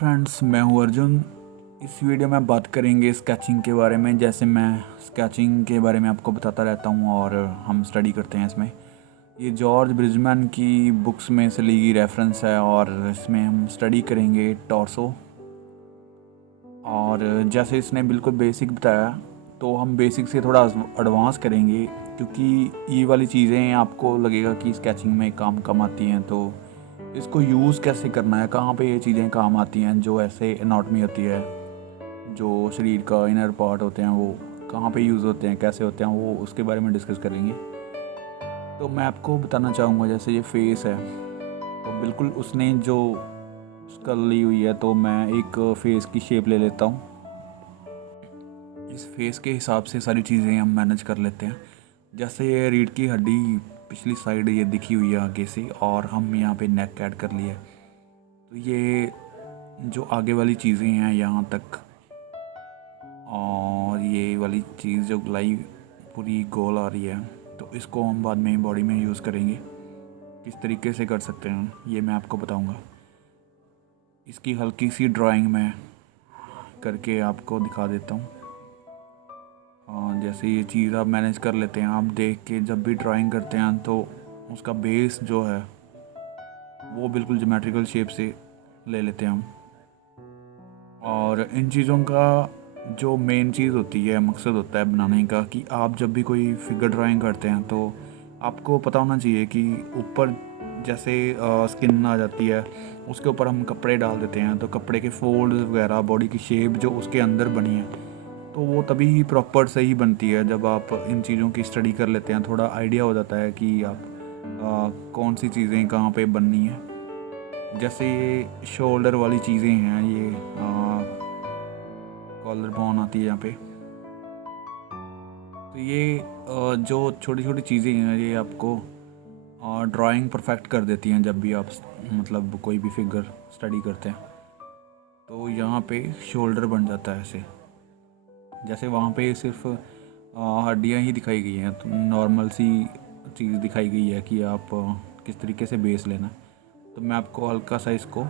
Friends, मैं हूँ अर्जुन। इस वीडियो में बात करेंगे स्केचिंग के बारे में। जैसे मैं स्केचिंग के बारे में आपको बताता रहता हूँ और हम स्टडी करते हैं इसमें। ये जॉर्ज ब्रिजमैन की बुक्स में से ली गई रेफरेंस है और इसमें हम स्टडी करेंगे टॉर्सो। और जैसे इसने बिल्कुल बेसिक बताया, तो हम बेसिक से थोड़ा एडवांस करेंगे, क्योंकि ये वाली चीज़ें आपको लगेगा कि स्केचिंग में काम कम आती हैं। तो इसको यूज़ कैसे करना है, कहाँ पे ये चीज़ें काम आती हैं, जो ऐसे एनाटॉमी होती है, जो शरीर का इनर पार्ट होते हैं, वो कहाँ पे यूज़ होते हैं, कैसे होते हैं, वो उसके बारे में डिस्कस करेंगे। तो मैं आपको बताना चाहूँगा, जैसे ये फेस है, तो बिल्कुल उसने जो स्कल ली हुई है, तो मैं एक फेस की शेप ले लेता हूँ। इस फेस के हिसाब से सारी चीज़ें हम मैनेज कर लेते हैं। जैसे ये रीढ़ की हड्डी पिछली साइड ये दिखी हुई है आगे से, और हम यहाँ पे नेक ऐड कर लिया। तो ये जो आगे वाली चीज़ें हैं यहाँ तक, और ये वाली चीज़ जो गलाई पूरी गोल आ रही है, तो इसको हम बाद में बॉडी में यूज़ करेंगे। किस तरीके से कर सकते हैं ये मैं आपको बताऊंगा। इसकी हल्की सी ड्राइंग मैं करके आपको दिखा देता हूँ। जैसे ये चीज़ आप मैनेज कर लेते हैं, आप देख के जब भी ड्राइंग करते हैं तो उसका बेस जो है वो बिल्कुल ज्योमेट्रिकल शेप से ले लेते हैं हम। और इन चीज़ों का जो मेन चीज़ होती है, मकसद होता है बनाने का, कि आप जब भी कोई फिगर ड्राइंग करते हैं तो आपको पता होना चाहिए कि ऊपर जैसे स्किन आ जाती है, उसके ऊपर हम कपड़े डाल देते हैं, तो कपड़े के फोल्ड्स वगैरह, बॉडी की शेप जो उसके अंदर बनी है, तो वो तभी प्रॉपर सही बनती है जब आप इन चीज़ों की स्टडी कर लेते हैं। थोड़ा आइडिया हो जाता है कि आप कौन सी चीज़ें कहाँ पे बननी है। जैसे ये शोल्डर वाली चीज़ें हैं, ये कॉलर बोन आती है यहाँ पे, तो ये जो छोटी छोटी चीज़ें हैं, ये आपको ड्राइंग परफेक्ट कर देती हैं जब भी आप मतलब कोई भी फिगर स्टडी करते हैं। तो यहाँ पे शोल्डर बन जाता है ऐसे। जैसे वहाँ पे सिर्फ हड्डियाँ ही दिखाई गई हैं, तो नॉर्मल सी चीज़ दिखाई गई है कि आप किस तरीके से बेस लेना है। तो मैं आपको हल्का सा इसको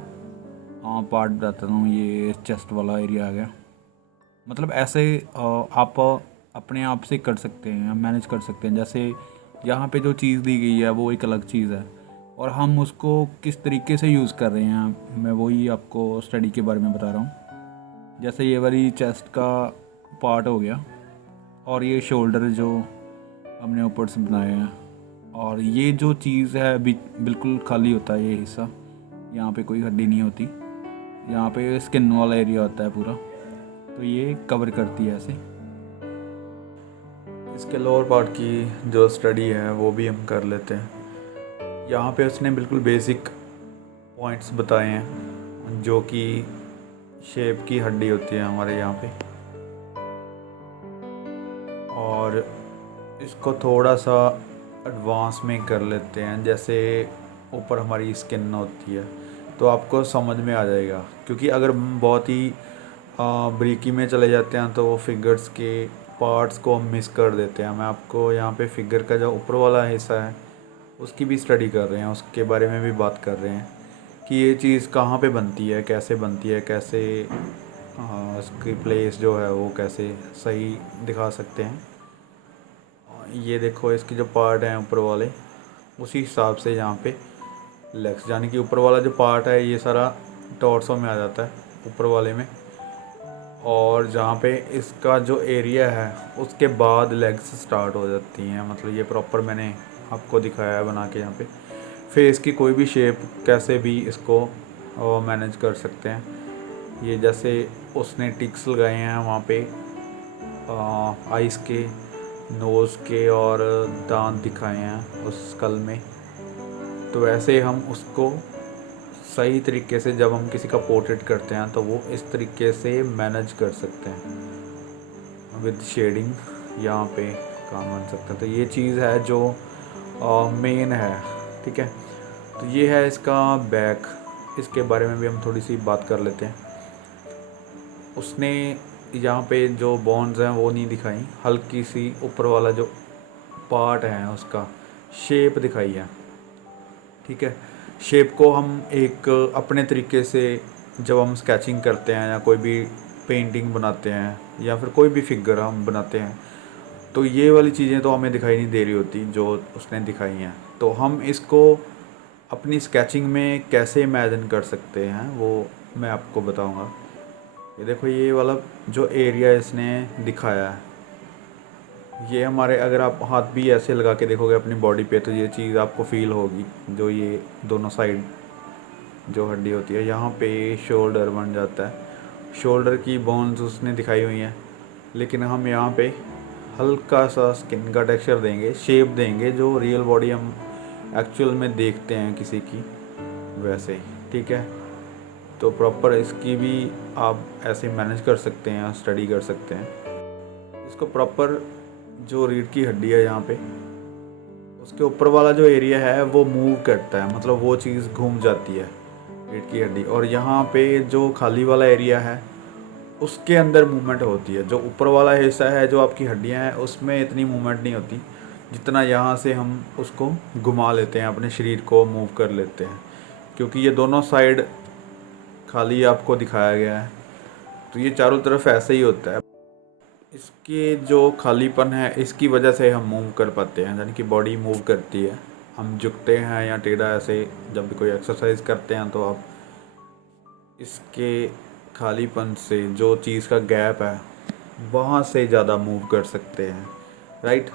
पार्ट बताता हूँ। ये चेस्ट वाला एरिया आ गया। मतलब ऐसे आप अपने आप से कर सकते हैं, मैनेज कर सकते हैं। जैसे यहाँ पे जो चीज़ दी गई है वो एक अलग चीज़ है, और हम उसको किस तरीके से यूज़ कर रहे हैं, मैं वही आपको स्टडी के बारे में बता रहा हूँ। जैसे ये वाली चेस्ट का पार्ट हो गया, और ये शोल्डर जो हमने ऊपर से बनाया है, और ये जो चीज़ है बिल्कुल खाली होता है ये हिस्सा। यहाँ पे कोई हड्डी नहीं होती, यहाँ पे स्किन वाला एरिया होता है पूरा, तो ये कवर करती है ऐसे। इसके लोअर पार्ट की जो स्टडी है वो भी हम कर लेते हैं। यहाँ पे उसने बिल्कुल बेसिक पॉइंट्स बताए हैं, जो कि शेप की हड्डी होती है हमारे यहाँ पे, और इसको थोड़ा सा एडवांस में कर लेते हैं। जैसे ऊपर हमारी स्किन होती है, तो आपको समझ में आ जाएगा, क्योंकि अगर हम बहुत ही बारीकी में चले जाते हैं तो वो फिगर्स के पार्ट्स को हम मिस कर देते हैं। मैं आपको यहाँ पे फिगर का जो ऊपर वाला हिस्सा है उसकी भी स्टडी कर रहे हैं, उसके बारे में भी बात कर रहे हैं कि ये चीज़ कहाँ पे बनती है, कैसे बनती है, कैसे उसकी प्लेस जो है वो कैसे सही दिखा सकते हैं। ये देखो, इसके जो पार्ट हैं ऊपर वाले, उसी हिसाब से यहाँ पे लेग्स, यानी कि ऊपर वाला जो पार्ट है ये सारा टॉर्सो में आ जाता है ऊपर वाले में, और जहाँ पे इसका जो एरिया है उसके बाद लेग्स स्टार्ट हो जाती हैं। मतलब ये प्रॉपर मैंने आपको दिखाया है बना के। यहाँ पे फेस की कोई भी शेप कैसे भी इसको मैनेज कर सकते हैं। ये जैसे उसने टिक्स लगाए हैं वहाँ पे आइस के, नोज़ के, और दांत दिखाए हैं उस स्कल में, तो वैसे हम उसको सही तरीके से जब हम किसी का पोर्ट्रेट करते हैं तो वो इस तरीके से मैनेज कर सकते हैं विद शेडिंग, यहाँ पे काम बन सकता है। तो ये चीज़ है जो मेन है, ठीक है। तो ये है इसका बैक, इसके बारे में भी हम थोड़ी सी बात कर लेते हैं। उसने यहाँ पे जो बोन्स हैं वो नहीं दिखाई, हल्की सी ऊपर वाला जो पार्ट है उसका शेप दिखाई है, ठीक है। शेप को हम एक अपने तरीके से जब हम स्केचिंग करते हैं या कोई भी पेंटिंग बनाते हैं या फिर कोई भी फिगर हम बनाते हैं, तो ये वाली चीज़ें तो हमें दिखाई नहीं दे रही होती जो उसने दिखाई हैं। तो हम इसको अपनी स्केचिंग में कैसे इमेजिन कर सकते हैं वो मैं आपको बताऊंगा। ये देखो, ये वाला जो एरिया इसने दिखाया है, ये हमारे, अगर आप हाथ भी ऐसे लगा के देखोगे अपनी बॉडी पे तो ये चीज़ आपको फील होगी। जो ये दोनों साइड जो हड्डी होती है, यहाँ पे शोल्डर बन जाता है, शोल्डर की बोन्स उसने दिखाई हुई हैं। लेकिन हम यहाँ पे हल्का सा स्किन का टेक्सचर देंगे, शेप देंगे, जो रियल बॉडी हम एक्चुअल में देखते हैं किसी की, वैसे ही। ठीक है, तो प्रॉपर इसकी भी आप ऐसे मैनेज कर सकते हैं, स्टडी कर सकते हैं इसको प्रॉपर। जो रीढ़ की हड्डी है यहाँ पे, उसके ऊपर वाला जो एरिया है वो मूव करता है, मतलब वो चीज़ घूम जाती है रीढ़ की हड्डी। और यहाँ पे जो खाली वाला एरिया है उसके अंदर मूवमेंट होती है। जो ऊपर वाला हिस्सा है, जो आपकी हड्डियाँ हैं, उसमें इतनी मूवमेंट नहीं होती जितना यहाँ से हम उसको घुमा लेते हैं, अपने शरीर को मूव कर लेते हैं। क्योंकि ये दोनों साइड खाली आपको दिखाया गया है, तो ये चारों तरफ ऐसे ही होता है। इसके जो खालीपन है, इसकी वजह से हम मूव कर पाते हैं, यानी कि बॉडी मूव करती है। हम झुकते हैं या टेढ़ा ऐसे जब भी कोई एक्सरसाइज करते हैं, तो आप इसके खालीपन से जो चीज़ का गैप है वहाँ से ज़्यादा मूव कर सकते हैं, राइट।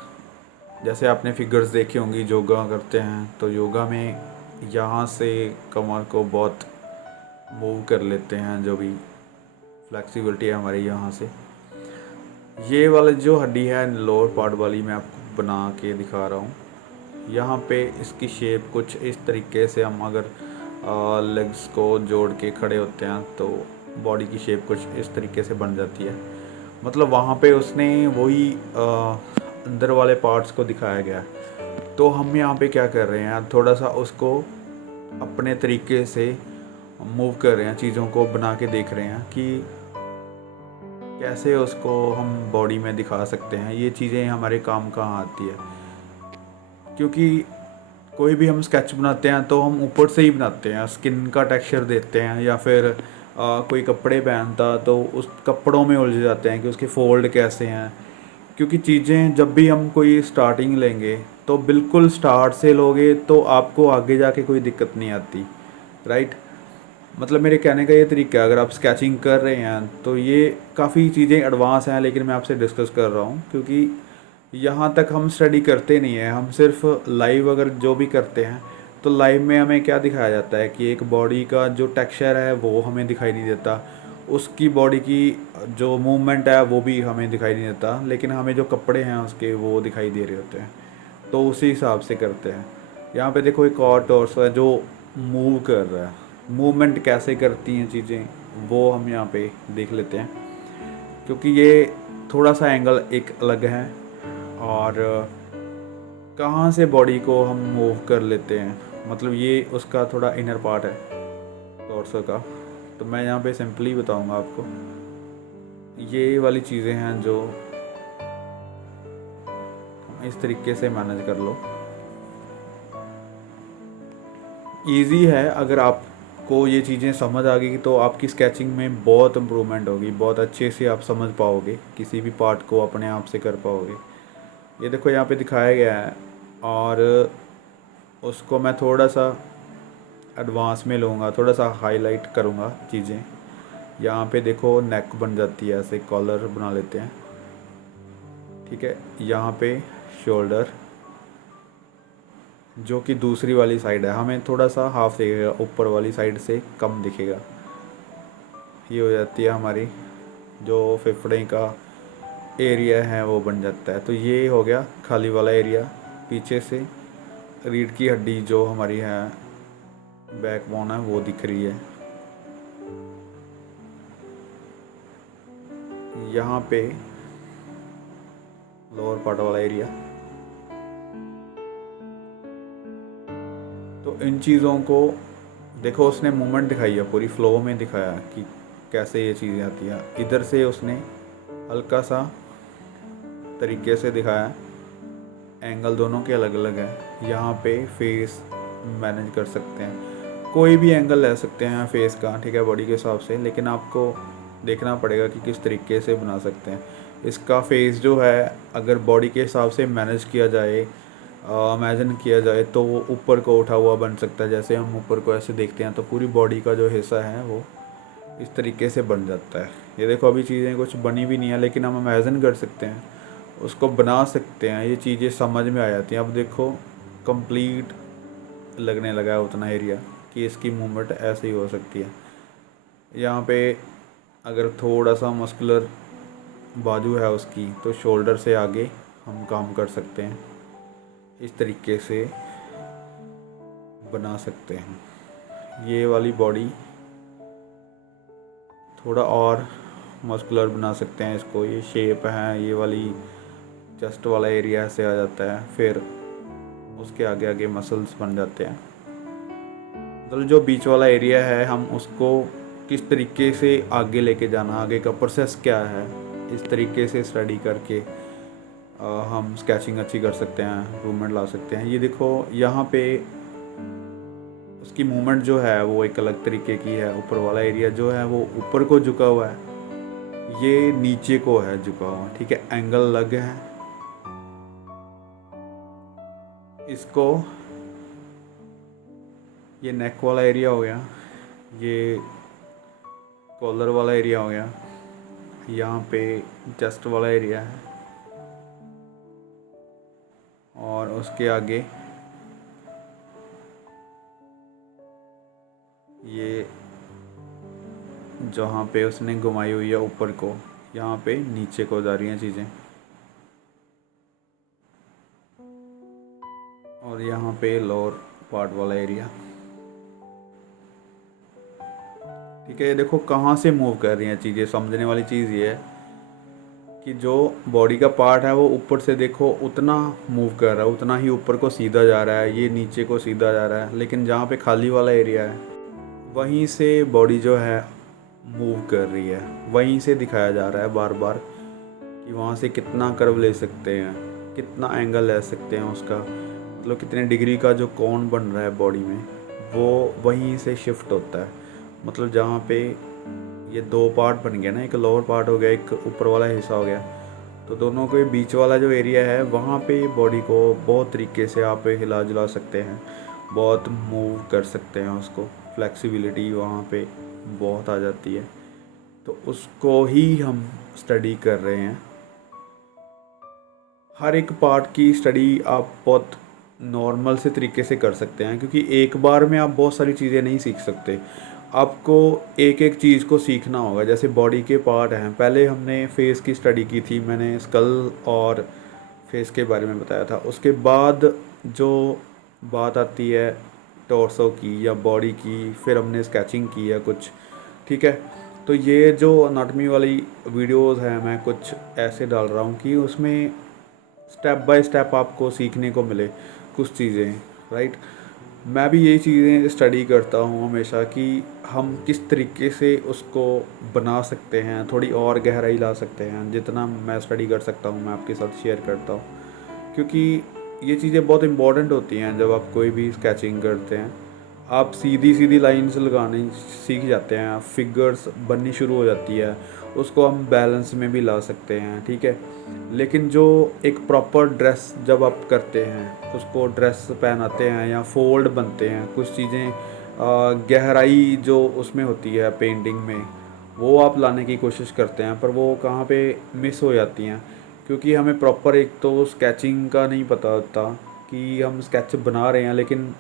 जैसे आपने फिगर्स देखी होंगी, योगा करते हैं तो योगा में यहाँ से कमर को बहुत मूव कर लेते हैं, जो भी फ्लेक्सिबिलिटी है हमारी यहाँ से। ये वाली जो हड्डी है लोअर पार्ट वाली, मैं आपको बना के दिखा रहा हूँ। यहाँ पे इसकी शेप कुछ इस तरीके से, हम अगर लेग्स को जोड़ के खड़े होते हैं तो बॉडी की शेप कुछ इस तरीके से बन जाती है। मतलब वहाँ पे उसने वही अंदर वाले पार्ट्स को दिखाया गया है। तो हम यहाँ पे क्या कर रहे हैं, थोड़ा सा उसको अपने तरीके से मूव कर रहे हैं, चीज़ों को बना के देख रहे हैं कि कैसे उसको हम बॉडी में दिखा सकते हैं। ये चीज़ें हमारे काम कहाँ आती है, क्योंकि कोई भी हम स्केच बनाते हैं तो हम ऊपर से ही बनाते हैं, स्किन का टेक्सचर देते हैं, या फिर कोई कपड़े पहनता तो उस कपड़ों में उलझ जाते हैं कि उसके फोल्ड कैसे हैं। क्योंकि चीज़ें जब भी हम कोई स्टार्टिंग लेंगे तो बिल्कुल स्टार्ट से लोगे तो आपको आगे जाके कोई दिक्कत नहीं आती, राइट। मतलब मेरे कहने का ये तरीका है, अगर आप स्केचिंग कर रहे हैं तो ये काफ़ी चीज़ें एडवांस हैं, लेकिन मैं आपसे डिस्कस कर रहा हूँ क्योंकि यहाँ तक हम स्टडी करते नहीं हैं। हम सिर्फ लाइव अगर जो भी करते हैं तो लाइव में हमें क्या दिखाया जाता है कि एक बॉडी का जो टेक्सचर है वो हमें दिखाई नहीं देता, उसकी बॉडी की जो मूवमेंट है वो भी हमें दिखाई नहीं देता, लेकिन हमें जो कपड़े हैं उसके वो दिखाई दे रहे होते हैं, तो उसी हिसाब से करते हैं। यहाँ पे देखो एक और टॉर्सो है जो मूव कर रहा है, मूवमेंट कैसे करती हैं चीज़ें वो हम यहाँ पे देख लेते हैं। क्योंकि ये थोड़ा सा एंगल एक अलग है, और कहाँ से बॉडी को हम मूव कर लेते हैं, मतलब ये उसका थोड़ा इनर पार्ट है टॉर्सो का। तो मैं यहाँ पे सिंपली बताऊँगा आपको, ये वाली चीज़ें हैं जो इस तरीके से मैनेज कर लो। ईजी है, अगर आपको ये चीज़ें समझ आ गई तो आपकी स्केचिंग में बहुत इम्प्रूवमेंट होगी, बहुत अच्छे से आप समझ पाओगे, किसी भी पार्ट को अपने आप से कर पाओगे। ये देखो यहाँ पे दिखाया गया है, और उसको मैं थोड़ा सा एडवांस में लूँगा, थोड़ा सा हाईलाइट करूँगा चीज़ें। यहाँ पे देखो नेक बन जाती है, ऐसे कॉलर बना लेते हैं, ठीक है। यहाँ पे शोल्डर जो कि दूसरी वाली साइड है, हमें थोड़ा सा हाफ दिखेगा, ऊपर वाली साइड से कम दिखेगा। ये हो जाती है हमारी जो फेफड़े का एरिया है वो बन जाता है। तो ये हो गया खाली वाला एरिया। पीछे से रीढ़ की हड्डी जो हमारी है, बैकबोन है, वो दिख रही है। यहाँ पे लोअर पार्ट वाला एरिया। तो इन चीज़ों को देखो, उसने मूवमेंट दिखाई है, पूरी फ्लो में दिखाया कि कैसे ये चीज़ें आती हैं। इधर से उसने हल्का सा तरीके से दिखाया, एंगल दोनों के अलग अलग है। यहाँ पे फेस मैनेज कर सकते हैं, कोई भी एंगल ले सकते हैं फेस का, ठीक है, बॉडी के हिसाब से, लेकिन आपको देखना पड़ेगा कि किस तरीके से बना सकते हैं। इसका फेस जो है अगर बॉडी के हिसाब से मैनेज किया जाए, इमेजिन किया जाए, तो वो ऊपर को उठा हुआ बन सकता है। जैसे हम ऊपर को ऐसे देखते हैं तो पूरी बॉडी का जो हिस्सा है वो इस तरीके से बन जाता है। ये देखो अभी चीज़ें कुछ बनी भी नहीं है, लेकिन हम इमेजिन कर सकते हैं, उसको बना सकते हैं, ये चीज़ें समझ में आ जाती हैं। अब देखो कंप्लीट लगने लगा है उतना एरिया कि इसकी मूवमेंट ऐसे ही हो सकती है। यहाँ पे अगर थोड़ा सा मस्कुलर बाजू है उसकी, तो शोल्डर से आगे हम काम कर सकते हैं, इस तरीके से बना सकते हैं। ये वाली बॉडी थोड़ा और मस्कुलर बना सकते हैं इसको। ये शेप है, ये वाली चेस्ट वाला एरिया ऐसे आ जाता है, फिर उसके आगे आगे मसल्स बन जाते हैं। मतलब जो बीच वाला एरिया है हम उसको किस तरीके से आगे लेके जाना, आगे का प्रोसेस क्या है, इस तरीके से स्टडी करके हम स्केचिंग अच्छी कर सकते हैं, इम्प्रूवमेंट ला सकते हैं। ये देखो यहाँ पे उसकी मूवमेंट जो है वो एक अलग तरीके की है। ऊपर वाला एरिया जो है वो ऊपर को झुका हुआ है, ये नीचे को है झुका हुआ, ठीक है, एंगल अलग है। इसको ये नेक वाला एरिया हो गया, ये कॉलर वाला एरिया हो गया, यहाँ पे चेस्ट वाला एरिया है, और उसके आगे ये जहाँ पे उसने घुमाई हुई है ऊपर को, यहाँ पे नीचे को जा रही हैं चीज़ें, और यहाँ पे लोअर पार्ट वाला एरिया, ठीक है। ये देखो कहाँ से मूव कर रही हैं चीज़ें। समझने वाली चीज़ ये है कि जो बॉडी का पार्ट है वो ऊपर से देखो उतना मूव कर रहा है, उतना ही ऊपर को सीधा जा रहा है, ये नीचे को सीधा जा रहा है, लेकिन जहाँ पे खाली वाला एरिया है वहीं से बॉडी जो है मूव कर रही है, वहीं से दिखाया जा रहा है बार बार कि वहाँ से कितना कर्व ले सकते हैं, कितना एंगल ले सकते हैं उसका, मतलब कितने डिग्री का जो कोण बन रहा है बॉडी में वो वहीं से शिफ्ट होता है। मतलब जहाँ पे ये दो पार्ट बन गया ना, एक लोअर पार्ट हो गया, एक ऊपर वाला हिस्सा हो गया, तो दोनों के बीच वाला जो एरिया है वहाँ पे बॉडी को बहुत तरीके से आप हिला जुला सकते हैं, बहुत मूव कर सकते हैं उसको, फ्लेक्सिबिलिटी वहाँ पे बहुत आ जाती है। तो उसको ही हम स्टडी कर रहे हैं। हर एक पार्ट की स्टडी आप बहुत नॉर्मल से तरीके से कर सकते हैं, क्योंकि एक बार में आप बहुत सारी चीज़ें नहीं सीख सकते, आपको एक एक चीज़ को सीखना होगा। जैसे बॉडी के पार्ट हैं, पहले हमने फेस की स्टडी की थी, मैंने स्कल और फेस के बारे में बताया था। उसके बाद जो बात आती है टॉर्सो की या बॉडी की, फिर हमने स्केचिंग की है कुछ, ठीक है। तो ये जो अनाटमी वाली वीडियोस हैं मैं कुछ ऐसे डाल रहा हूँ कि उसमें स्टेप बाय स्टेप आपको सीखने को मिले कुछ चीज़ें, राइट। मैं भी यही चीज़ें स्टडी करता हूँ हमेशा कि हम किस तरीके से उसको बना सकते हैं, थोड़ी और गहराई ला सकते हैं। जितना मैं स्टडी कर सकता हूँ मैं आपके साथ शेयर करता हूँ, क्योंकि ये चीज़ें बहुत इम्पॉर्टेंट होती हैं। जब आप कोई भी स्केचिंग करते हैं आप सीधी सीधी लाइंस लगाने सीख जाते हैं, फिगर्स बननी शुरू हो जाती है, उसको हम बैलेंस में भी ला सकते हैं, ठीक है। लेकिन जो एक प्रॉपर ड्रेस जब आप करते हैं, उसको ड्रेस पहनाते हैं या फोल्ड बनते हैं, कुछ चीज़ें गहराई जो उसमें होती है पेंटिंग में वो आप लाने की कोशिश करते हैं, पर वो कहाँ पे मिस हो जाती हैं, क्योंकि हमें प्रॉपर एक तो स्केचिंग का नहीं पता होता कि हम स्केच बना रहे हैं, लेकिन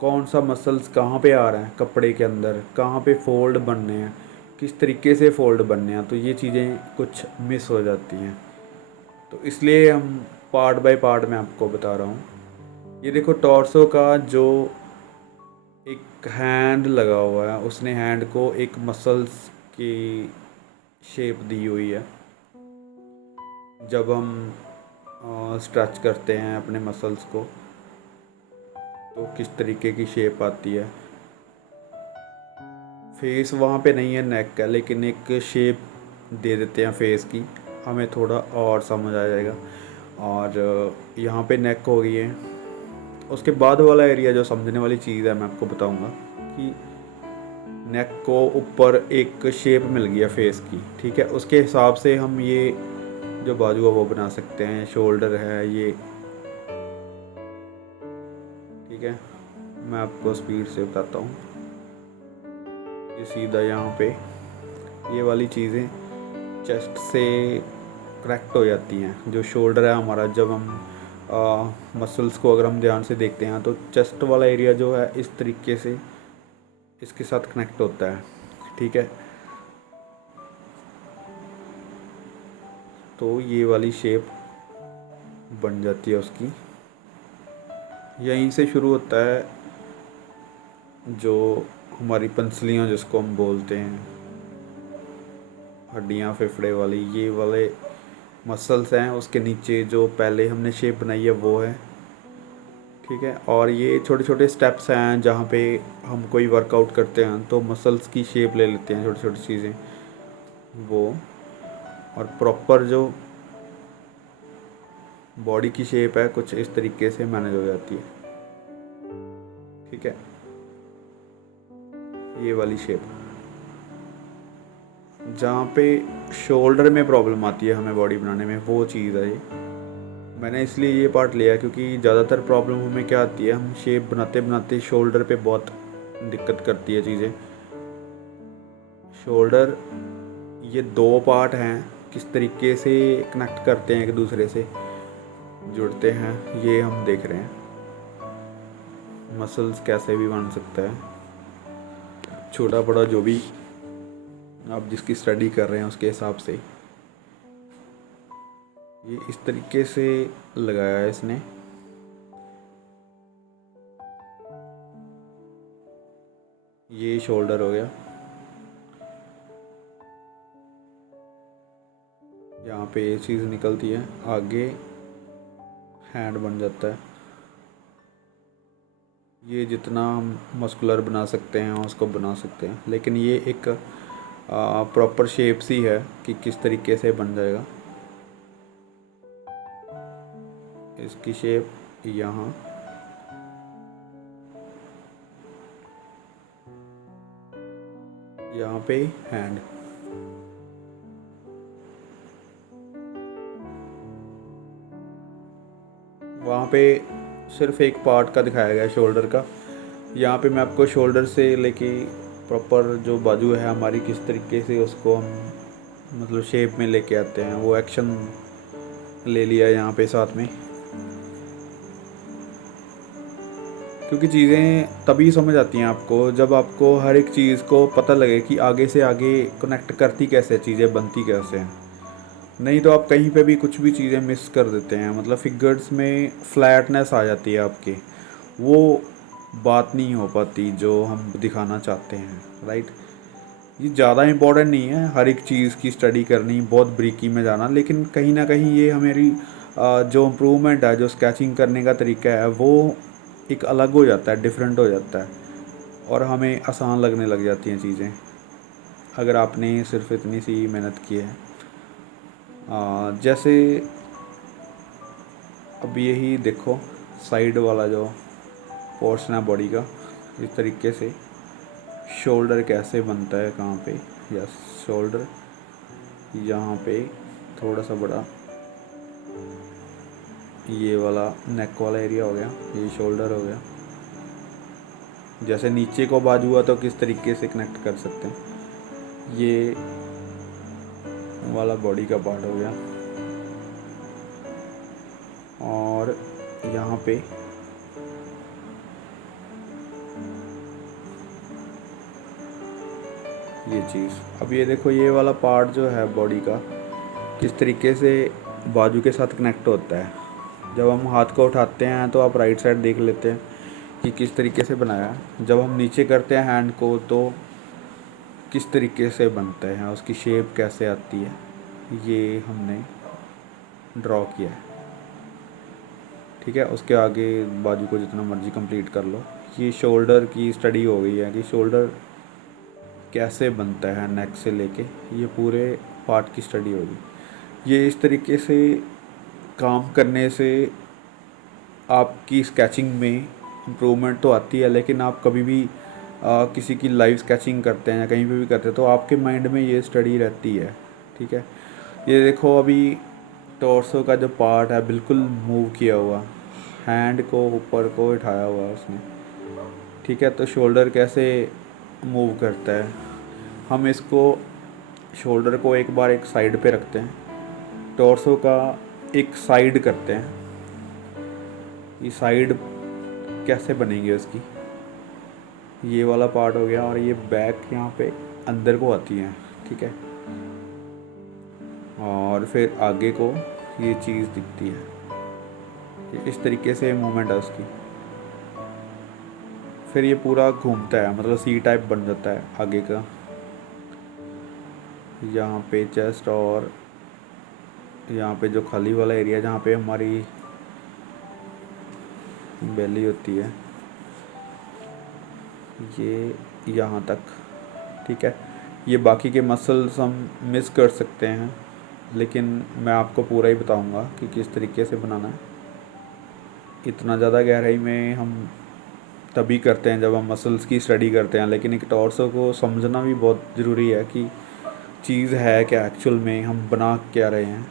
कौन सा मसल्स कहाँ पे आ रहे हैं कपड़े के अंदर, कहाँ पे फोल्ड बनने हैं, किस तरीके से फोल्ड बनने हैं, तो ये चीज़ें कुछ मिस हो जाती हैं। तो इसलिए हम पार्ट बाय पार्ट मैं आपको बता रहा हूँ। ये देखो टॉर्सो का जो एक हैंड लगा हुआ है, उसने हैंड को एक मसल्स की शेप दी हुई है। जब हम स्ट्रेच करते हैं अपने मसल्स को तो किस तरीके की शेप आती है। फेस वहाँ पे नहीं है, नेक है, लेकिन एक शेप दे देते हैं फेस की, हमें थोड़ा और समझ आ जाएगा। और यहाँ पे नेक हो गई है। उसके बाद वाला एरिया जो समझने वाली चीज़ है मैं आपको बताऊँगा कि नेक को ऊपर एक शेप मिल गया फेस की, ठीक है। उसके हिसाब से हम ये जो बाजू है वो बना सकते हैं। शोल्डर है ये, ठीक है। मैं आपको स्पीड से बताता हूँ। ये सीधा यहाँ पे ये वाली चीज़ें चेस्ट से कनेक्ट हो जाती हैं। जो शोल्डर है हमारा, जब हम मसल्स को अगर हम ध्यान से देखते हैं तो चेस्ट वाला एरिया जो है इस तरीके से इसके साथ कनेक्ट होता है, ठीक है। तो ये वाली शेप बन जाती है उसकी। यहीं से शुरू होता है जो हमारी पंसलियाँ जिसको हम बोलते हैं, हड्डियाँ फेफड़े वाली, ये वाले मसल्स हैं। उसके नीचे जो पहले हमने शेप बनाई है वो है, ठीक है। और ये छोटे छोटे स्टेप्स हैं जहाँ पे हम कोई वर्कआउट करते हैं तो मसल्स की शेप ले लेते हैं, छोटी छोटी चीज़ें वो। और प्रॉपर जो बॉडी की शेप है कुछ इस तरीके से मैनेज हो जाती है, ठीक है। ये वाली शेप जहाँ पे शोल्डर में प्रॉब्लम आती है हमें बॉडी बनाने में, वो चीज़ है ये। मैंने इसलिए ये पार्ट लिया क्योंकि ज़्यादातर प्रॉब्लम हमें क्या आती है, हम शेप बनाते बनाते शोल्डर पे बहुत दिक्कत करती है चीज़ें। शोल्डर ये दो पार्ट हैं, किस तरीके से कनेक्ट करते हैं एक दूसरे से, जुड़ते हैं, ये हम देख रहे हैं। मसल्स कैसे भी बन सकता है, छोटा बड़ा जो भी आप जिसकी स्टडी कर रहे हैं उसके हिसाब से। ये इस तरीके से लगाया है इसने। ये शोल्डर हो गया, यहाँ पे ये चीज़ निकलती है, आगे हैंड बन जाता है। ये जितना हम मस्कुलर बना सकते हैं उसको बना सकते हैं, लेकिन ये एक प्रॉपर शेप सी है कि किस तरीके से बन जाएगा। इसकी शेप यहाँ, यहाँ पे हैंड, वहाँ पे सिर्फ एक पार्ट का दिखाया गया है शोल्डर का। यहाँ पे मैं आपको शोल्डर से लेके प्रॉपर जो बाजू है हमारी किस तरीके से उसको हम मतलब शेप में लेके आते हैं वो एक्शन ले लिया यहाँ पे साथ में। क्योंकि चीज़ें तभी समझ आती हैं आपको जब आपको हर एक चीज़ को पता लगे कि आगे से आगे कनेक्ट करती कैसे, चीज़ें बनती कैसे हैं। नहीं तो आप कहीं पे भी कुछ भी चीज़ें मिस कर देते हैं, मतलब फिगर्स में फ्लैटनेस आ जाती है आपकी, वो बात नहीं हो पाती जो हम दिखाना चाहते हैं, राइट। ये ज़्यादा इम्पोर्टेंट नहीं है हर एक चीज़ की स्टडी करनी, बहुत ब्रीकी में जाना, लेकिन कहीं ना कहीं ये हमारी जो इम्प्रूवमेंट है, जो स्केचिंग करने का तरीका है वो एक अलग हो जाता है, डिफरेंट हो जाता है, और हमें आसान लगने लग जाती हैं चीज़ें अगर आपने सिर्फ इतनी सी मेहनत की है। जैसे अब यही देखो साइड वाला जो पोर्शन है बॉडी का, इस तरीके से शोल्डर कैसे बनता है, कहाँ पे, यस शोल्डर यहाँ पे थोड़ा सा बड़ा, ये वाला नेक वाला एरिया हो गया, ये शोल्डर हो गया। जैसे नीचे को बाजू हुआ तो किस तरीके से कनेक्ट कर सकते हैं, ये वाला बॉडी का पार्ट हो गया। और यहाँ पे ये चीज़, अब ये देखो ये वाला पार्ट जो है बॉडी का किस तरीके से बाजू के साथ कनेक्ट होता है। जब हम हाथ को उठाते हैं तो आप राइट साइड देख लेते हैं कि किस तरीके से बनाया है। जब हम नीचे करते हैं हैंड को तो किस तरीके से बनता है, उसकी शेप कैसे आती है, ये हमने ड्रॉ किया है, ठीक है। उसके आगे बाजू को जितना मर्जी कंप्लीट कर लो। ये शोल्डर की स्टडी हो गई है कि शोल्डर कैसे बनता है नेक से लेके, ये पूरे पार्ट की स्टडी होगी। ये इस तरीके से काम करने से आपकी स्केचिंग में इम्प्रूवमेंट तो आती है, लेकिन आप कभी भी किसी की लाइव स्केचिंग करते हैं या कहीं पे भी करते हैं तो आपके माइंड में ये स्टडी रहती है। ठीक है, ये देखो अभी टॉर्सो का जो पार्ट है बिल्कुल मूव किया हुआ, हैंड को ऊपर को उठाया हुआ है उसने। ठीक है, तो शोल्डर कैसे मूव करता है, हम इसको शोल्डर को एक बार एक साइड पे रखते हैं, टॉर्सो का एक साइड करते हैं। ये साइड कैसे बनेगी उसकी, ये वाला पार्ट हो गया और ये बैक यहाँ पे अंदर को आती है। ठीक है, और फिर आगे को ये चीज़ दिखती है, इस तरीके से मूवमेंट है उसकी। फिर ये पूरा घूमता है, मतलब सी टाइप बन जाता है आगे का, यहाँ पे चेस्ट और यहाँ पे जो खाली वाला एरिया जहाँ पे हमारी बेली होती है, ये यहाँ तक। ठीक है, ये बाकी के मसल्स हम मिस कर सकते हैं, लेकिन मैं आपको पूरा ही बताऊंगा कि किस तरीके से बनाना है। इतना ज़्यादा गहराई में हम तभी करते हैं जब हम मसल्स की स्टडी करते हैं, लेकिन एक टॉर्सो को समझना भी बहुत ज़रूरी है कि चीज़ है क्या एक्चुअल में, हम बना क्या रहे हैं।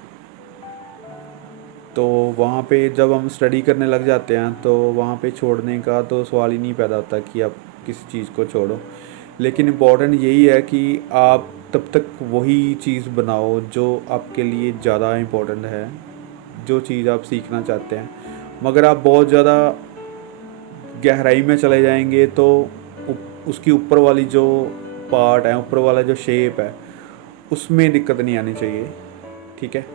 तो वहाँ पे जब हम स्टडी करने लग जाते हैं तो वहाँ पे छोड़ने का तो सवाल ही नहीं पैदा होता कि आप किसी चीज़ को छोड़ो। लेकिन इम्पॉर्टेंट यही है कि आप तब तक वही चीज़ बनाओ जो आपके लिए ज़्यादा इम्पोर्टेंट है, जो चीज़ आप सीखना चाहते हैं। मगर आप बहुत ज़्यादा गहराई में चले जाएंगे तो उसकी ऊपर वाली जो पार्ट है, ऊपर वाला जो शेप है, उसमें दिक्कत नहीं आनी चाहिए। ठीक है,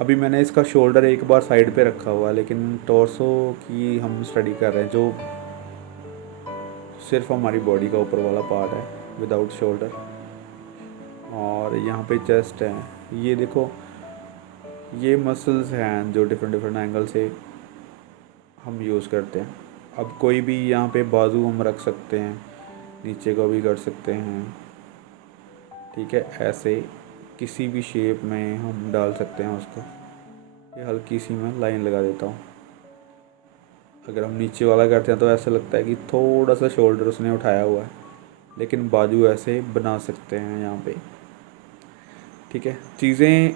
अभी मैंने इसका शोल्डर एक बार साइड पे रखा हुआ है, लेकिन टॉर्सो की हम स्टडी कर रहे हैं जो सिर्फ हमारी बॉडी का ऊपर वाला पार्ट है विदाउट शोल्डर। और यहाँ पे चेस्ट है, ये देखो ये मसल्स हैं जो डिफरेंट डिफरेंट एंगल से हम यूज़ करते हैं। अब कोई भी यहाँ पे बाजू हम रख सकते हैं, नीचे को भी कर सकते हैं। ठीक है, ऐसे किसी भी शेप में हम डाल सकते हैं उसको। ये हल्की सी मैं लाइन लगा देता हूँ। अगर हम नीचे वाला करते हैं तो ऐसा लगता है कि थोड़ा सा शोल्डर उसने उठाया हुआ है, लेकिन बाजू ऐसे बना सकते हैं यहाँ पे। ठीक है, चीज़ें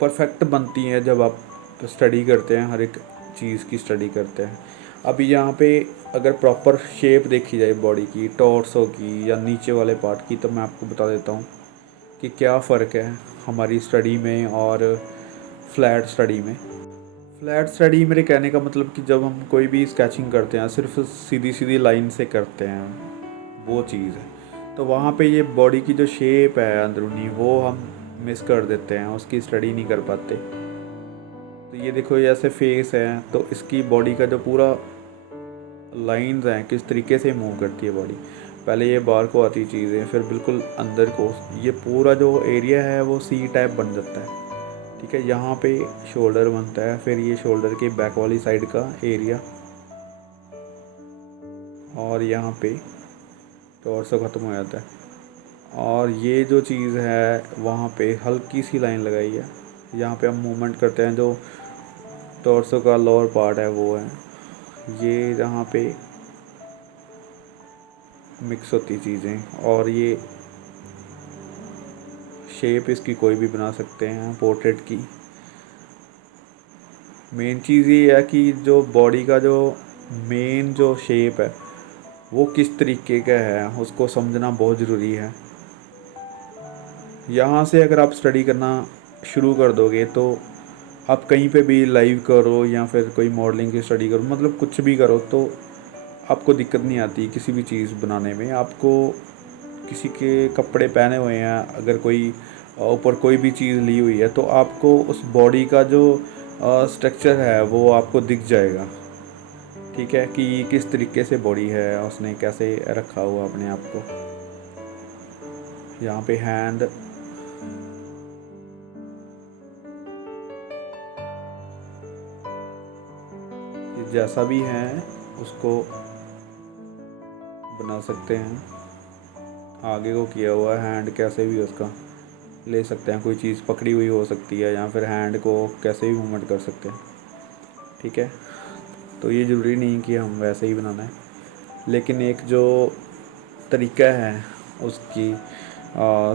परफेक्ट बनती हैं जब आप स्टडी करते हैं, हर एक चीज़ की स्टडी करते हैं। अभी यहाँ पे अगर प्रॉपर शेप देखी जाए बॉडी की, टॉर्सो की या नीचे वाले पार्ट की, तो मैं आपको बता देता हूँ कि क्या फ़र्क है हमारी स्टडी में और फ्लैट स्टडी में। फ्लैट स्टडी मेरे कहने का मतलब कि जब हम कोई भी स्केचिंग करते हैं सिर्फ सीधी सीधी लाइन से करते हैं, वो चीज़ है। तो वहाँ पे ये बॉडी की जो शेप है अंदरूनी, वो हम मिस कर देते हैं, उसकी स्टडी नहीं कर पाते। तो ये देखो, ये ऐसे फेस है तो इसकी बॉडी का जो पूरा लाइंस हैं, किस तरीके से मूव करती है बॉडी। पहले ये बाहर को आती चीज़ें, फिर बिल्कुल अंदर को ये पूरा जो एरिया है वो सी टाइप बन जाता है। ठीक है, यहाँ पे शोल्डर बनता है, फिर ये शोल्डर के बैक वाली साइड का एरिया, और यहाँ पे टॉर्सो ख़त्म हो जाता है। और ये जो चीज़ है वहाँ पे हल्की सी लाइन लगाई है, यहाँ पे हम मूवमेंट करते हैं, जो टॉर्सो का लोअर पार्ट है वो है ये, जहाँ पे मिक्स होती चीज़ें। और ये शेप इसकी कोई भी बना सकते हैं पोर्ट्रेट की। मेन चीज़ ये है कि जो बॉडी का जो मेन जो शेप है वो किस तरीके का है, उसको समझना बहुत ज़रूरी है। यहाँ से अगर आप स्टडी करना शुरू कर दोगे तो आप कहीं पे भी लाइव करो या फिर कोई मॉडलिंग की स्टडी करो, मतलब कुछ भी करो, तो आपको दिक्कत नहीं आती किसी भी चीज़ बनाने में। आपको किसी के कपड़े पहने हुए हैं, अगर कोई ऊपर कोई भी चीज़ ली हुई है, तो आपको उस बॉडी का जो स्ट्रक्चर है वो आपको दिख जाएगा। ठीक है, कि किस तरीके से बॉडी है, उसने कैसे रखा हुआ अपने आप को। यहाँ पे हैंड, जैसा भी है उसको बना सकते हैं। आगे को किया हुआ है, हैंड कैसे भी उसका ले सकते हैं, कोई चीज़ पकड़ी हुई हो सकती है, या फिर हैंड को कैसे भी मूवमेंट कर सकते हैं। ठीक है, तो ये ज़रूरी नहीं कि हम वैसे ही बनाना है, लेकिन एक जो तरीका है उसकी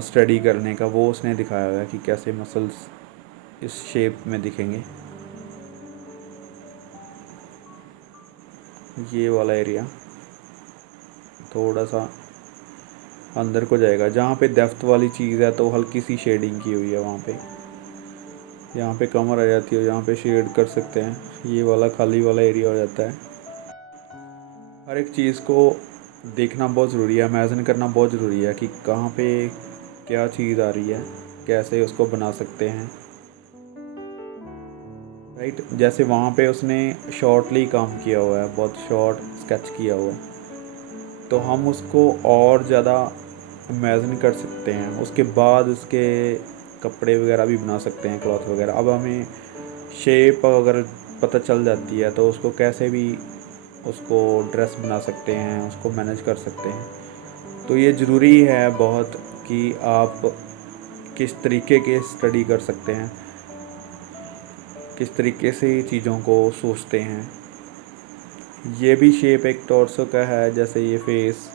स्टडी करने का, वो उसने दिखाया हुआ है कि कैसे मसल्स इस शेप में दिखेंगे। ये वाला एरिया थोड़ा सा अंदर को जाएगा, जहाँ पे डेप्थ वाली चीज़ है तो हल्की सी शेडिंग की हुई है वहाँ पे। यहाँ पे कमर आ जाती है, यहाँ पे शेड कर सकते हैं। ये वाला खाली वाला एरिया हो जाता है। हर एक चीज़ को देखना बहुत ज़रूरी है, इमेजिन करना बहुत ज़रूरी है कि कहाँ पे क्या चीज़ आ रही है, कैसे उसको बना सकते हैं, राइट। जैसे वहाँ पे उसने शॉर्टली काम किया हुआ है, बहुत शॉर्ट स्केच किया हुआ है, तो हम उसको और ज़्यादा इमेजिन कर सकते हैं। उसके बाद उसके कपड़े वगैरह भी बना सकते हैं, क्लॉथ वगैरह। अब हमें शेप अगर पता चल जाती है तो उसको कैसे भी उसको ड्रेस बना सकते हैं, उसको मैनेज कर सकते हैं। तो ये ज़रूरी है बहुत कि आप किस तरीके के स्टडी कर सकते हैं, किस तरीके से चीज़ों को सोचते हैं। ये भी शेप एक टॉर्सो का है, जैसे ये फेस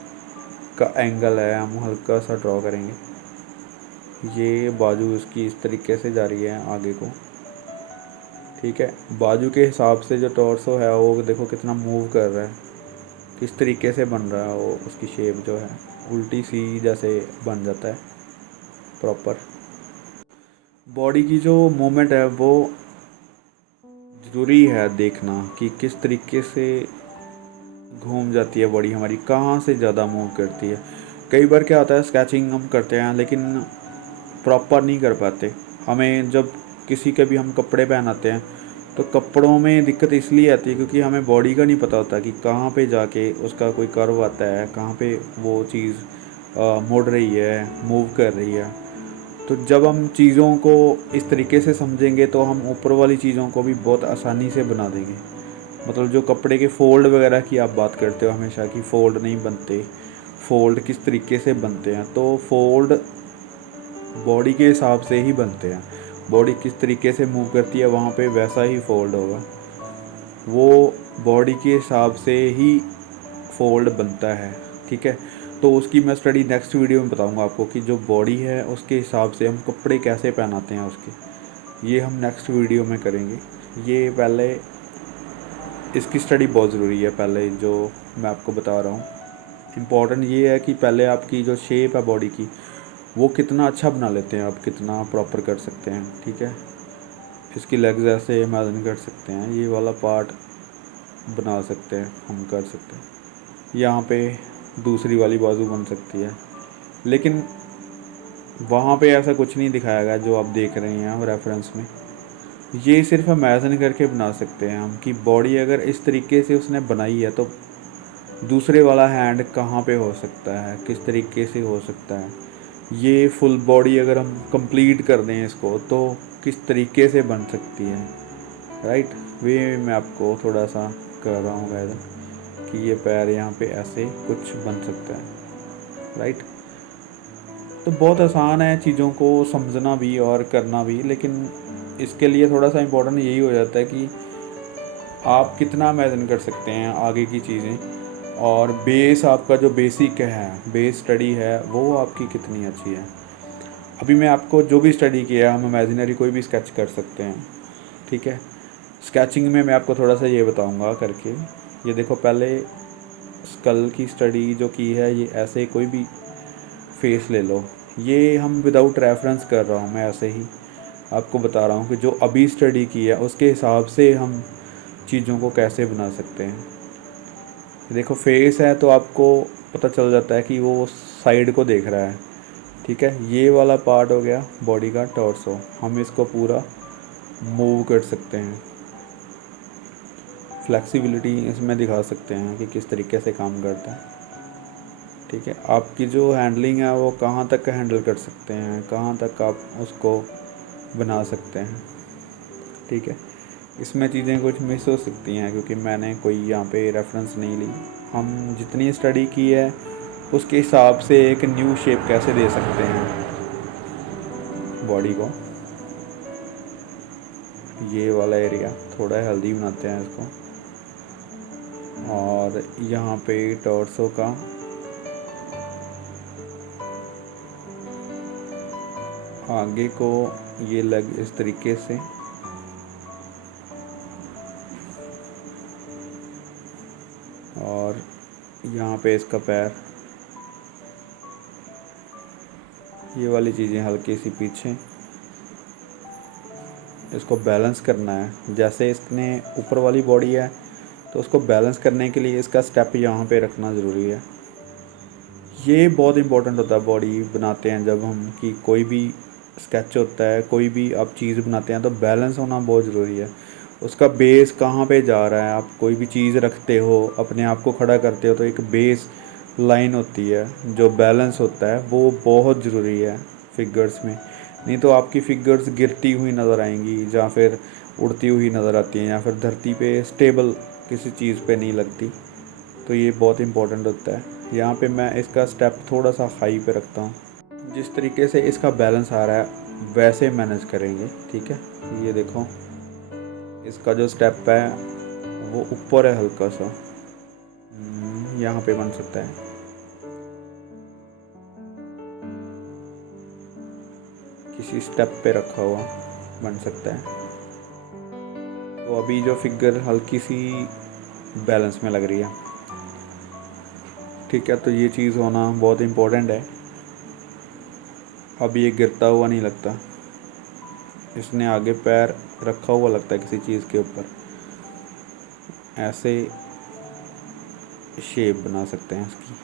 का एंगल है, हम हल्का सा ड्रॉ करेंगे। ये बाजू इसकी इस तरीके से जा रही है आगे को, ठीक है। बाजू के हिसाब से जो टॉर्सो है वो देखो कितना मूव कर रहा है, किस तरीके से बन रहा है वो। उसकी शेप जो है उल्टी सी जैसे बन जाता है प्रॉपर। बॉडी की जो मूवमेंट है वो ज़रूरी है देखना कि किस तरीके से घूम जाती है बॉडी हमारी, कहाँ से ज़्यादा मूव करती है। कई बार क्या होता है, स्केचिंग हम करते हैं लेकिन प्रॉपर नहीं कर पाते। हमें जब किसी के भी हम कपड़े पहनाते हैं तो कपड़ों में दिक्कत इसलिए आती है क्योंकि हमें बॉडी का नहीं पता होता कि कहाँ पे जाके उसका कोई कर्व आता है, कहाँ पे वो चीज़ मुड़ रही है, मूव कर रही है। तो जब हम चीज़ों को इस तरीके से समझेंगे तो हम ऊपर वाली चीज़ों को भी बहुत आसानी से बना देंगे। मतलब जो कपड़े के फ़ोल्ड वगैरह की आप बात करते हो हमेशा कि फ़ोल्ड नहीं बनते, फ़ोल्ड किस तरीके से बनते हैं, तो फ़ोल्ड बॉडी के हिसाब से ही बनते हैं। बॉडी किस तरीके से मूव करती है वहाँ पे वैसा ही फ़ोल्ड होगा, वो बॉडी के हिसाब से ही फ़ोल्ड बनता है, ठीक है। तो उसकी मैं स्टडी नेक्स्ट वीडियो में बताऊंगा आपको कि जो बॉडी है उसके हिसाब से हम कपड़े कैसे पहनाते हैं उसके, ये हम नेक्स्ट वीडियो में करेंगे। ये पहले इसकी स्टडी बहुत ज़रूरी है, पहले जो मैं आपको बता रहा हूँ। इम्पॉर्टेंट ये है कि पहले आपकी जो शेप है बॉडी की वो कितना अच्छा बना लेते हैं आप, कितना प्रॉपर कर सकते हैं, ठीक है। इसकी लेग्स ऐसे इमेजिन कर सकते हैं, ये वाला पार्ट बना सकते हैं, हम कर सकते हैं। यहाँ पे दूसरी वाली बाजू बन सकती है, लेकिन वहाँ पे ऐसा कुछ नहीं दिखाया गया जो आप देख रहे हैं रेफरेंस में। ये सिर्फ इमेजिन करके बना सकते हैं हम कि बॉडी अगर इस तरीके से उसने बनाई है तो दूसरे वाला हैंड कहाँ पे हो सकता है, किस तरीके से हो सकता है। ये फुल बॉडी अगर हम कंप्लीट कर दें इसको तो किस तरीके से बन सकती है, राइट। वे मैं आपको थोड़ा सा कर रहा हूँ गाइस कि ये पैर यहाँ पे ऐसे कुछ बन सकता है, राइट। तो बहुत आसान है चीज़ों को समझना भी और करना भी, लेकिन इसके लिए थोड़ा सा इम्पोर्टेंट यही हो जाता है कि आप कितना इमेजिन कर सकते हैं आगे की चीज़ें, और बेस आपका जो बेसिक है, बेस स्टडी है वो आपकी कितनी अच्छी है। अभी मैं आपको जो भी स्टडी किया है हम इमेजिनरी कोई भी स्केच कर सकते हैं, ठीक है। स्केचिंग में मैं आपको थोड़ा सा ये बताऊंगा करके। ये देखो पहले स्कल की स्टडी जो की है, ये ऐसे कोई भी फेस ले लो, ये हम विदाउट रेफरेंस कर रहा हूँ, मैं ऐसे ही आपको बता रहा हूँ कि जो अभी स्टडी की है उसके हिसाब से हम चीज़ों को कैसे बना सकते हैं। देखो फेस है तो आपको पता चल जाता है कि वो साइड को देख रहा है, ठीक है। ये वाला पार्ट हो गया बॉडी का टॉर्सो, हम इसको पूरा मूव कर सकते हैं, फ्लेक्सिबिलिटी इसमें दिखा सकते हैं कि किस तरीके से काम करता है, ठीक है। आपकी जो हैंडलिंग है वो कहाँ तक हैंडल कर सकते हैं, कहाँ तक आप उसको बना सकते हैं, ठीक है। इसमें चीज़ें कुछ मिस हो सकती हैं क्योंकि मैंने कोई यहाँ पे रेफरेंस नहीं ली। हम जितनी स्टडी की है उसके हिसाब से एक न्यू शेप कैसे दे सकते हैं बॉडी को। ये वाला एरिया थोड़ा हेल्दी बनाते हैं इसको, और यहाँ पे टॉर्सो का आगे को ये लेग इस तरीके से, और यहाँ पे इसका पैर, ये वाली चीज़ें हल्की सी पीछे। इसको बैलेंस करना है। जैसे इसने ऊपर वाली बॉडी है तो उसको बैलेंस करने के लिए इसका स्टेप यहाँ पे रखना ज़रूरी है। ये बहुत इंपॉर्टेंट होता है बॉडी बनाते हैं जब हम, कि कोई भी स्केच होता है, कोई भी आप चीज़ बनाते हैं तो बैलेंस होना बहुत ज़रूरी है। उसका बेस कहाँ पे जा रहा है, आप कोई भी चीज़ रखते हो, अपने आप को खड़ा करते हो, तो एक बेस लाइन होती है जो बैलेंस होता है, वो बहुत ज़रूरी है फिगर्स में। नहीं तो आपकी फिगर्स गिरती हुई नज़र आएंगी, या फिर उड़ती हुई नज़र आती हैं, या फिर धरती पे स्टेबल किसी चीज़ पे नहीं लगती। तो ये बहुत इंपॉर्टेंट होता है। यहाँ पे मैं इसका स्टेप थोड़ा सा हाई पे रखता हूँ। जिस तरीके से इसका बैलेंस आ रहा है वैसे मैनेज करेंगे, ठीक है। ये देखो, इसका जो स्टेप है वो ऊपर है हल्का सा, यहाँ पे बन सकता है। किसी स्टेप पे रखा हुआ बन सकता है। तो अभी जो फिगर हल्की सी बैलेंस में लग रही है, ठीक है। तो ये चीज़ होना बहुत इम्पोर्टेंट है। अब ये गिरता हुआ नहीं लगता, इसने आगे पैर रखा हुआ लगता है किसी चीज़ के ऊपर। ऐसे शेप बना सकते हैं इसकी,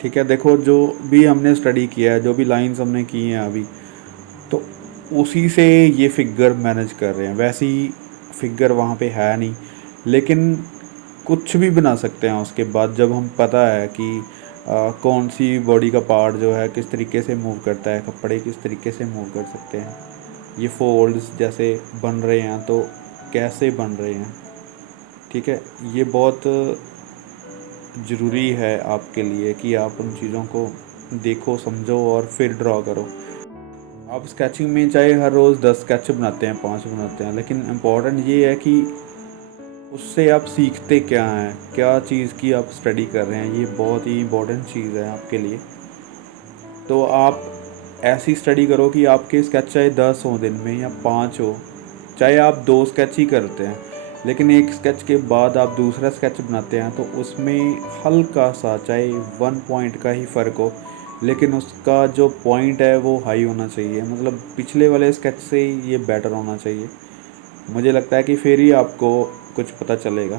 ठीक है। देखो, जो भी हमने स्टडी किया है, जो भी लाइंस हमने की हैं अभी, तो उसी से ये फिगर मैनेज कर रहे हैं। वैसी फिगर वहाँ पे है नहीं, लेकिन कुछ भी बना सकते हैं उसके बाद, जब हम पता है कि कौन सी बॉडी का पार्ट जो है किस तरीके से मूव करता है, कपड़े किस तरीके से मूव कर सकते हैं, ये फोल्ड्स जैसे बन रहे हैं तो कैसे बन रहे हैं, ठीक है। ये बहुत ज़रूरी है आपके लिए कि आप उन चीज़ों को देखो, समझो और फिर ड्रॉ करो। आप स्केचिंग में चाहे हर रोज़ 10 स्केच बनाते हैं, 5 बनाते हैं, लेकिन इम्पॉर्टेंट ये है कि उससे आप सीखते क्या हैं, क्या चीज़ की आप स्टडी कर रहे हैं। ये बहुत ही इम्पोर्टेंट चीज़ है आपके लिए। तो आप ऐसी स्टडी करो कि आपके स्केच चाहे 10 हो दिन में या 5 हो, चाहे आप 2 स्केच ही करते हैं, लेकिन एक स्केच के बाद आप दूसरा स्केच बनाते हैं तो उसमें हल्का सा, चाहे 1 पॉइंट का ही फ़र्क हो, लेकिन उसका जो पॉइंट है वो हाई होना चाहिए। मतलब पिछले वाले स्केच से ये बेटर होना चाहिए। मुझे लगता है कि फिर ही आपको कुछ पता चलेगा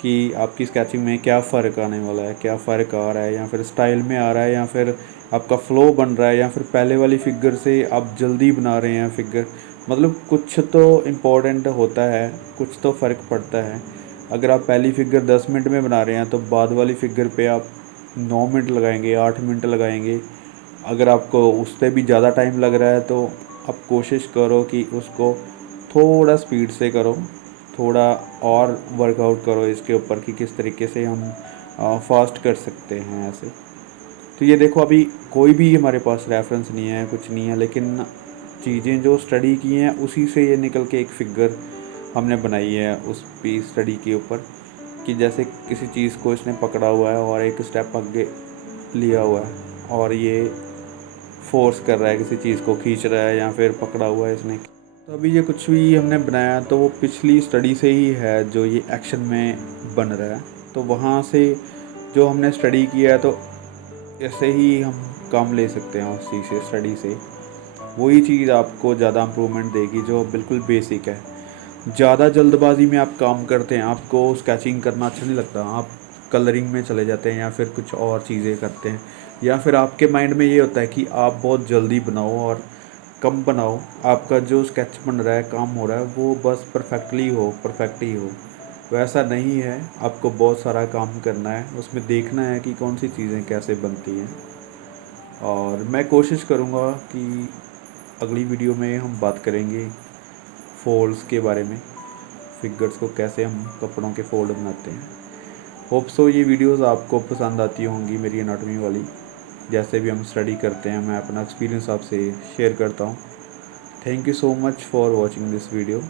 कि आपकी स्केचिंग में क्या फ़र्क आने वाला है, क्या फ़र्क आ रहा है, या फिर स्टाइल में आ रहा है, या फिर आपका फ़्लो बन रहा है, या फिर पहले वाली फ़िगर से आप जल्दी बना रहे हैं फ़िगर। मतलब कुछ तो इम्पोर्टेंट होता है, कुछ तो फ़र्क पड़ता है। अगर आप पहली फ़िगर 10 मिनट में बना रहे हैं तो बाद वाली फ़िगर पे आप 9 मिनट लगाएंगे, 8 मिनट लगाएंगे। अगर आपको उससे भी ज़्यादा टाइम लग रहा है तो आप कोशिश करो कि उसको थोड़ा स्पीड से करो, थोड़ा और वर्कआउट करो इसके ऊपर कि किस तरीके से हम फास्ट कर सकते हैं ऐसे। तो ये देखो, अभी कोई भी हमारे पास रेफरेंस नहीं है, कुछ नहीं है, लेकिन चीज़ें जो स्टडी की हैं उसी से ये निकल के एक फ़िगर हमने बनाई है उस भी स्टडी के ऊपर। कि जैसे किसी चीज़ को इसने पकड़ा हुआ है और एक स्टेप आगे लिया हुआ है, और ये फोर्स कर रहा है, किसी चीज़ को खींच रहा है, या फिर पकड़ा हुआ है इसने। तो अभी ये कुछ भी हमने बनाया तो वो पिछली स्टडी से ही है जो ये एक्शन में बन रहा है। तो वहाँ से जो हमने स्टडी किया है तो ऐसे ही हम काम ले सकते हैं उस चीज़ से, स्टडी से। वही चीज़ आपको ज़्यादा इम्प्रूवमेंट देगी जो बिल्कुल बेसिक है। ज़्यादा जल्दबाजी में आप काम करते हैं, आपको स्केचिंग करना अच्छा नहीं लगता, आप कलरिंग में चले जाते हैं या फिर कुछ और चीज़ें करते हैं, या फिर आपके माइंड में ये होता है कि आप बहुत जल्दी बनाओ और कम बनाओ। आपका जो स्केच बन रहा है, काम हो रहा है, वो बस परफेक्टली हो, परफेक्ट ही हो। वैसा नहीं है, आपको बहुत सारा काम करना है, उसमें देखना है कि कौन सी चीज़ें कैसे बनती हैं। और मैं कोशिश करूँगा कि अगली वीडियो में हम बात करेंगे फोल्ड्स के बारे में, फिगर्स को कैसे हम कपड़ों के फोल्ड बनाते हैं। होप सो ये वीडियोस आपको पसंद आती होंगी, मेरी एनाटॉमी वाली। जैसे भी हम स्टडी करते हैं, मैं अपना एक्सपीरियंस आपसे शेयर करता हूँ। Thank you so much for watching this video.